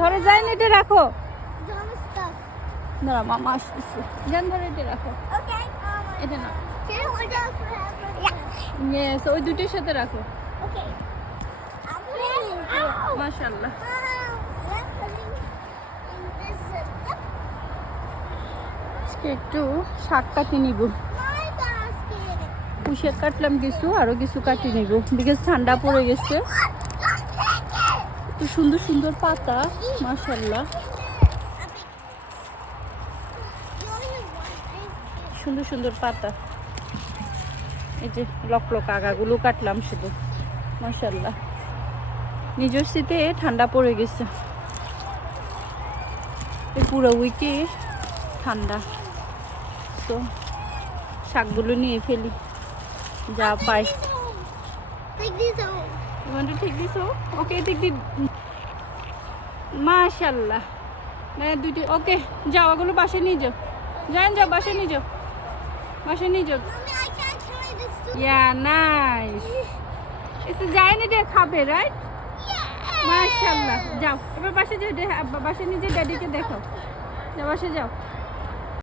ধরে যাই না, এটা রাখো। দাঁড়া, মামা আসতেছে। জান ধরে এটা রাখো। এটা না, ইয়েস, ওই দুটোর সাথে রাখো। মাশাআল্লাহ। আজকে একটু শাক কাটি নিব। পুঁই কাটলাম কিছু, আরো কিছু কাটি নিব বিকজ ঠান্ডা পড়ে গেছে। একটু সুন্দর সুন্দর পাতা, মাশাআল্লাহ, সুন্দর সুন্দর পাতা। এই যে লক আগাগুলো কাটলাম শুধু, মাশাআল্লাহ। নিজের শীতে ঠান্ডা পড়ে গেছে, এই পুরো উইকে ঠান্ডা। তো শাকগুলো নিয়ে ফেলি, যা পাই। ঠিক দিছো? ওকে, ঠিক দি। মাশাআল্লাহ, মানে দুইটি। ওকে, যাও, ওগুলো বাসায় নিয়ে যাও। যাও, বাসায় নিয়ে যাও, বাসায় নিয়ে যাও। ইয়া, নাইস। এসে যায় না, এটা খাবে, রাইট? মাশাআল্লাহ। যাও, এবার বাসায় যাও, বাসায় নিয়ে যাও, ড্যাডিকে দেখো। যাও, বাসায় যাও।